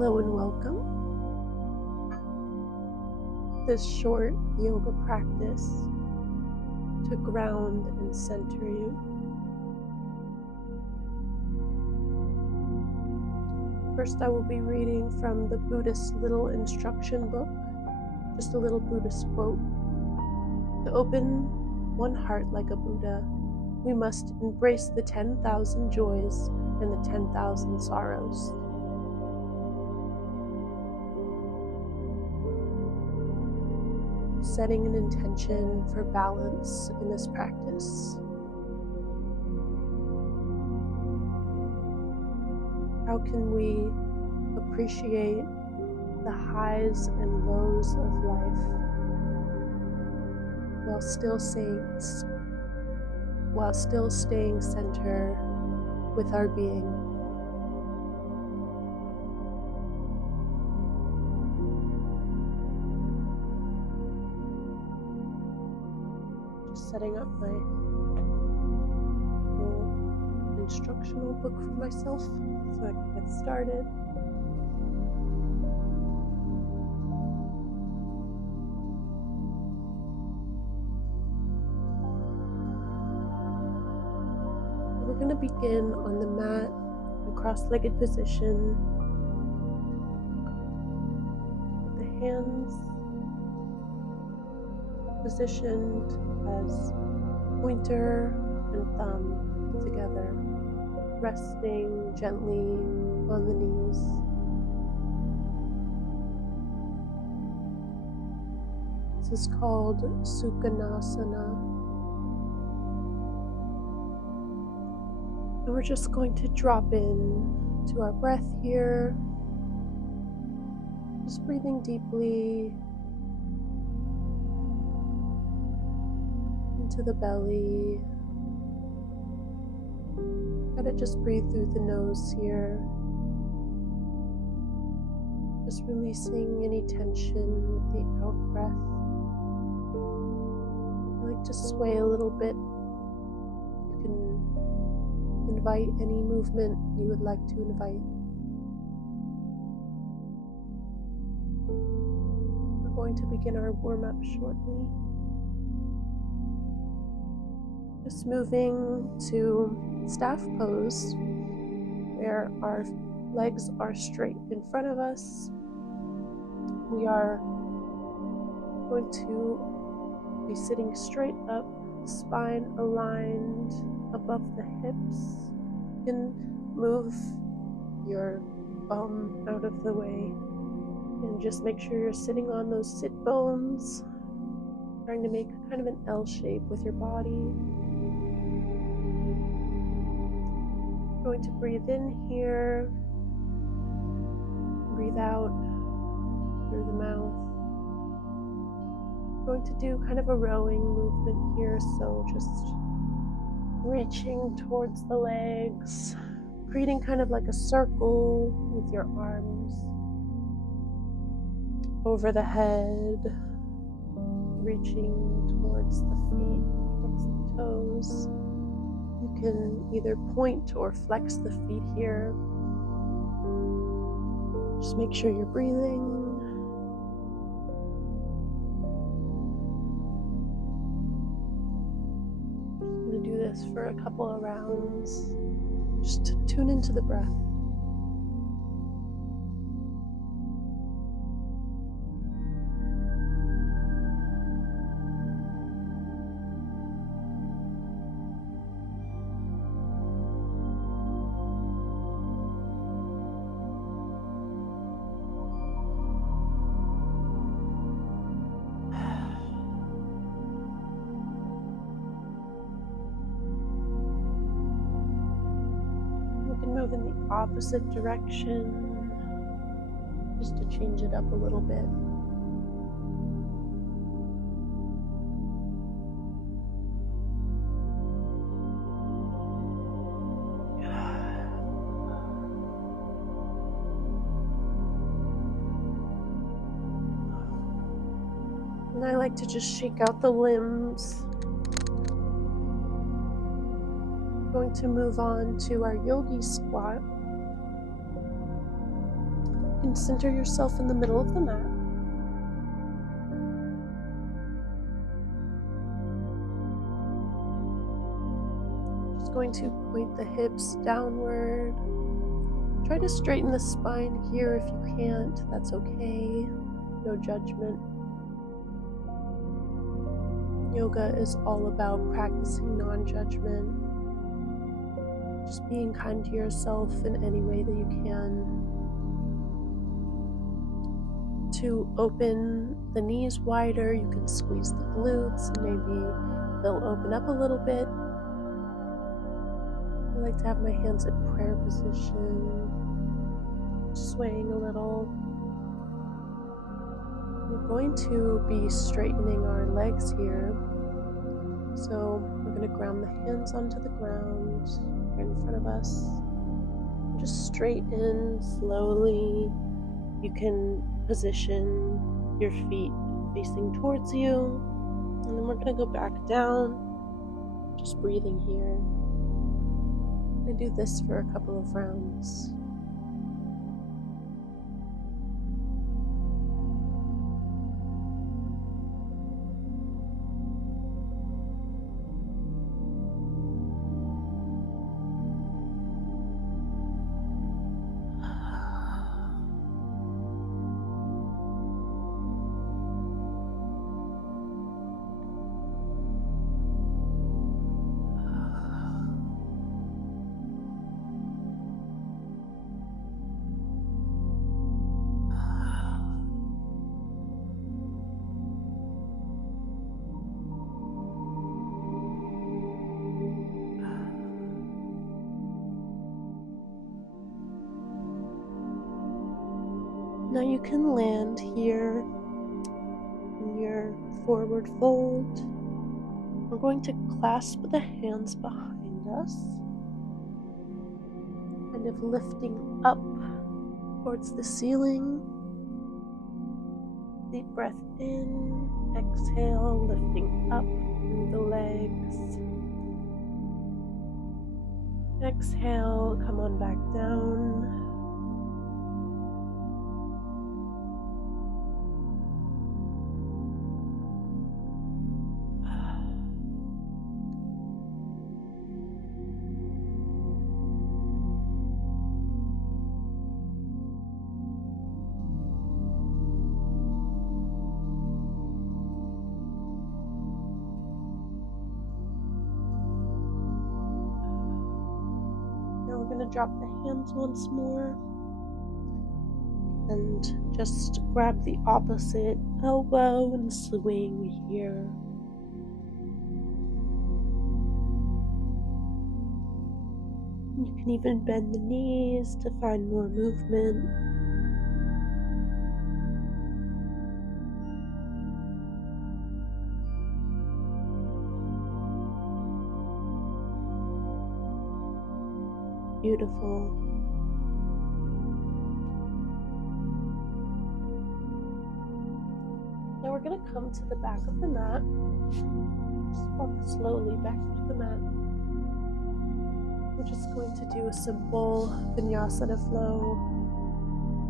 Hello and welcome. This short yoga practice to ground and center you. First, I will be reading from the Buddhist little instruction book, just a little Buddhist quote. To open one heart like a Buddha, we must embrace the 10,000 joys and the 10,000 sorrows. Setting an intention for balance in this practice. How can we appreciate the highs and lows of life while still staying center with our being? Setting up my little instructional book for myself so I can get started. We're going to begin on the mat in cross-legged position with the hands positioned as pointer and thumb together, resting gently on the knees. This is called Susanna. And we're just going to drop in to our breath here, just breathing deeply into the belly. Gotta just breathe through the nose here. Just releasing any tension with the out breath. I like to sway a little bit. You can invite any movement you would like to invite. We're going to begin our warm-up shortly. Just moving to staff pose, where our legs are straight in front of us. We are going to be sitting straight up, spine aligned above the hips. You can move your bum out of the way and just make sure you're sitting on those sit bones, trying to make kind of an L shape with your body. Going to breathe in here, breathe out through the mouth. Going to do kind of a rowing movement here, so just reaching towards the legs, creating kind of like a circle with your arms over the head, reaching towards the feet, towards the toes. You can either point or flex the feet here. Just make sure you're breathing. Just going to do this for a couple of rounds, just to tune into the breath. Move in the opposite direction, just to change it up a little bit. And I like to just shake out the limbs. Going to move on to our yogi squat. You can center yourself in the middle of the mat. Just going to point the hips downward. Try to straighten the spine here. If you can't, that's okay. No judgment. Yoga is all about practicing non-judgment. Just being kind to yourself in any way that you can. To open the knees wider, you can squeeze the glutes and maybe they'll open up a little bit. I like to have my hands in prayer position, swaying a little. We're going to be straightening our legs here. So we're going to ground the hands onto the ground right in front of us. Just straighten slowly. You can position your feet facing towards you. And then we're going to go back down. Just breathing here. I'm going to do this for a couple of rounds. Now you can land here in your forward fold. We're going to clasp the hands behind us, kind of lifting up towards the ceiling. Deep breath in, exhale, lifting up through the legs. Exhale, come on back down. We're going to drop the hands once more and just grab the opposite elbow and swing here. You can even bend the knees to find more movement. Beautiful. Now we're going to come to the back of the mat. Just walk slowly back to the mat. We're just going to do a simple vinyasa flow.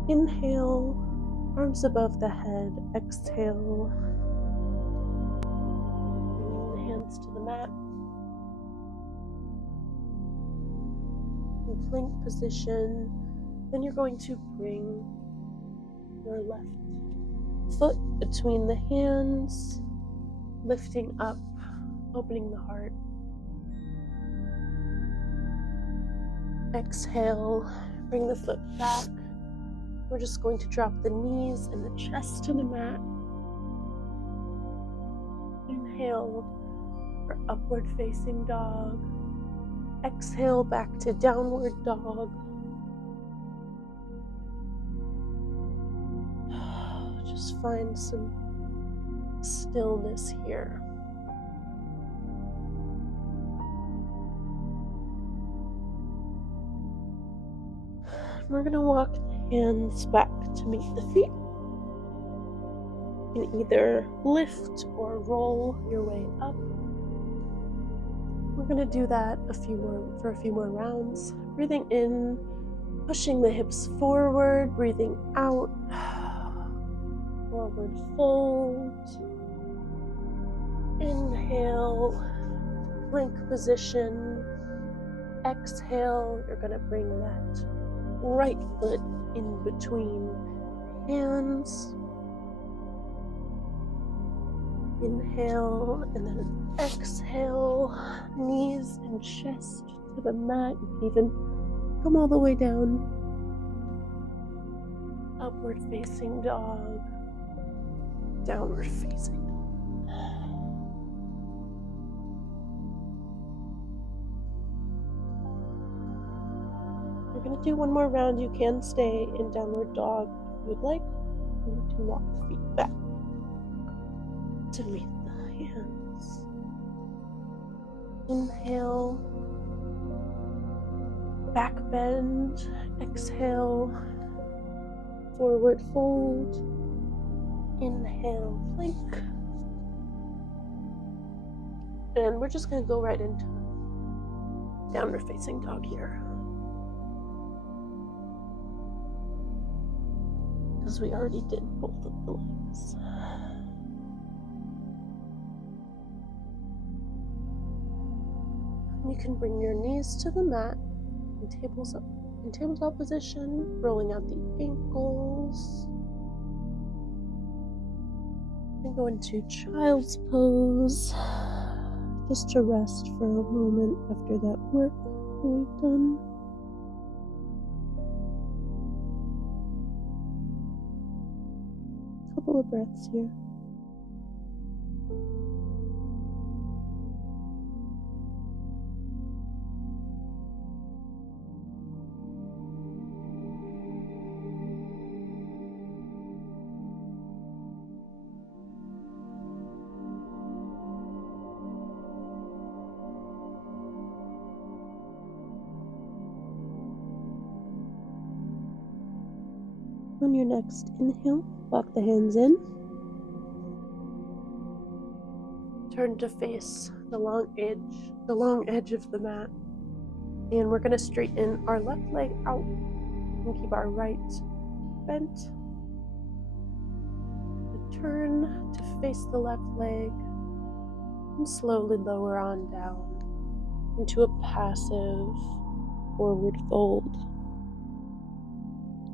Inhale, arms above the head. Exhale, bringing the hands to the mat. In plank position, then you're going to bring your left foot between the hands, lifting up, opening the heart. Exhale, bring the foot back. We're just going to drop the knees and the chest to the mat. Inhale for upward facing dog. Exhale back to downward dog. Just find some stillness here. We're going to walk the hands back to meet the feet. You can either lift or roll your way up. We're going to do that for a few more rounds. Breathing in Pushing the hips forward, breathing out. Forward fold. Inhale, plank position. Exhale, you're going to bring that right foot in between hands. Inhale and then exhale, knees and chest to the mat. You can even come all the way down. Upward facing dog, downward facing dog. We're going to do one more round. You can stay in downward dog if you would like. You can walk the feet back to meet the hands. Inhale, back bend. Exhale, forward fold. Inhale, plank. And we're just going to go right into downward facing dog here, because we already did both of the legs. You can bring your knees to the mat in tabletop position, rolling out the ankles. And go into child's pose, just to rest for a moment after that work that we've done. Couple of breaths here. On your next inhale, walk the hands in. Turn to face the long edge of the mat. And we're going to straighten our left leg out and keep our right bent. Turn to face the left leg and slowly lower on down into a passive forward fold.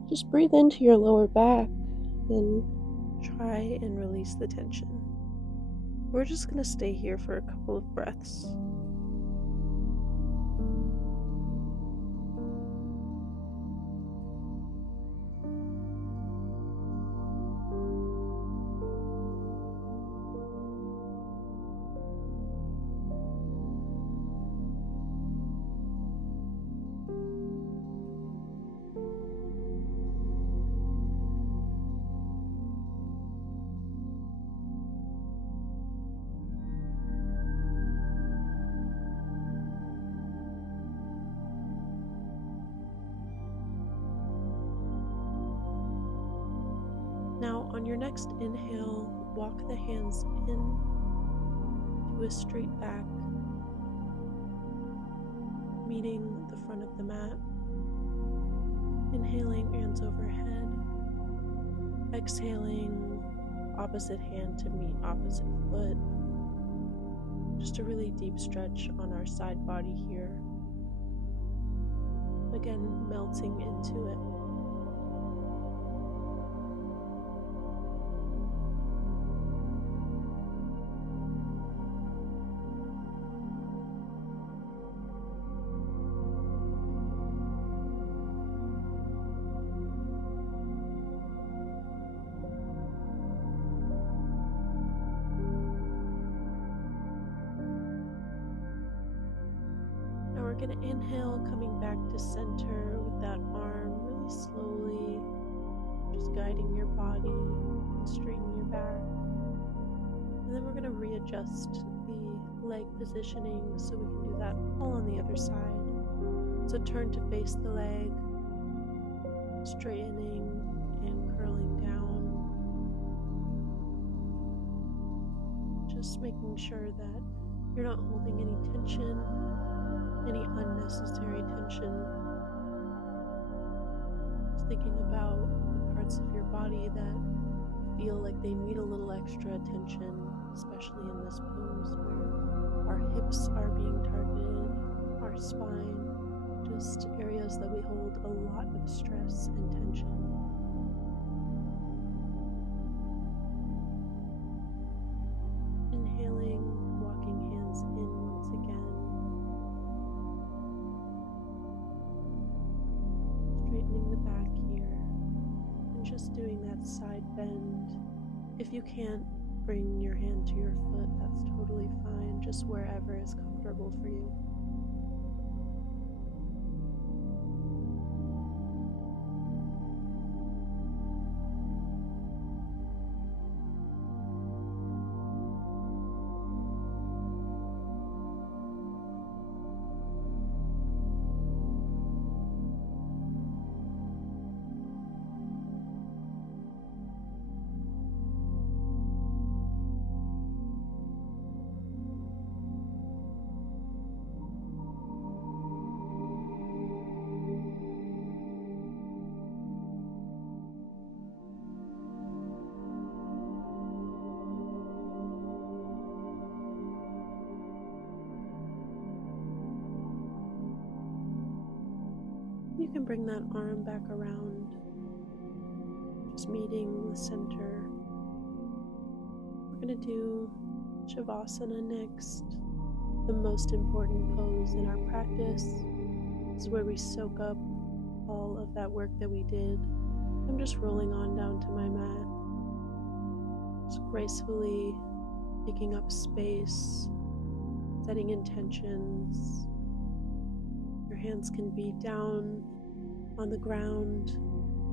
Just breathe into your lower back and try and release the tension. We're just going to stay here for a couple of breaths. Now, on your next inhale, walk the hands in to a straight back, meeting the front of the mat. Inhaling, hands overhead. Exhaling, opposite hand to meet opposite foot. Just a really deep stretch on our side body here. Again, melting into it. Now we're going to inhale, coming back to center with that arm really slowly, just guiding your body and straightening your back. And then we're going to readjust the leg positioning so we can do that all on the other side. So turn to face the leg, straightening and curling down. Just making sure that you're not holding any tension, any unnecessary tension. Just thinking about the parts of your body that feel like they need a little extra attention, especially in this pose where our hips are being targeted, our spine, just areas that we hold a lot of stress and tension. Inhaling, walking hands in once again. Straightening the back here. And just doing that side bend. If you can't bring your hand to your foot, that's totally fine. Just wherever is comfortable for you. You can bring that arm back around, just meeting the center. We're going to do Shavasana next, the most important pose in our practice. This is where we soak up all of that work that we did. I'm just rolling on down to my mat, just gracefully picking up space, setting intentions. Your hands can be down on the ground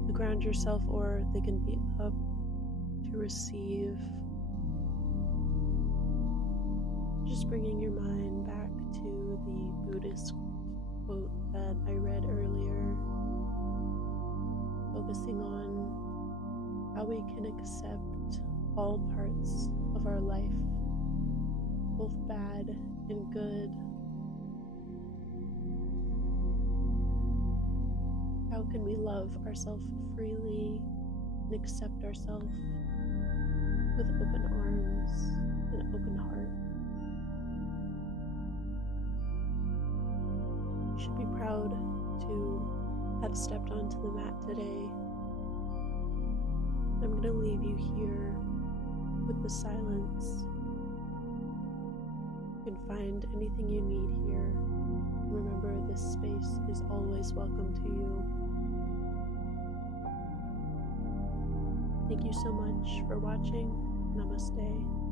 to ground yourself, or they can be up to receive. Just bringing your mind back to the Buddhist quote that I read earlier, focusing on how we can accept all parts of our life, both bad and good. How can we love ourselves freely and accept ourselves with open arms and open heart? You should be proud to have stepped onto the mat today. I'm going to leave you here with the silence. You can find anything you need here. Remember, this space is always welcome to you. Thank you so much for watching. Namaste.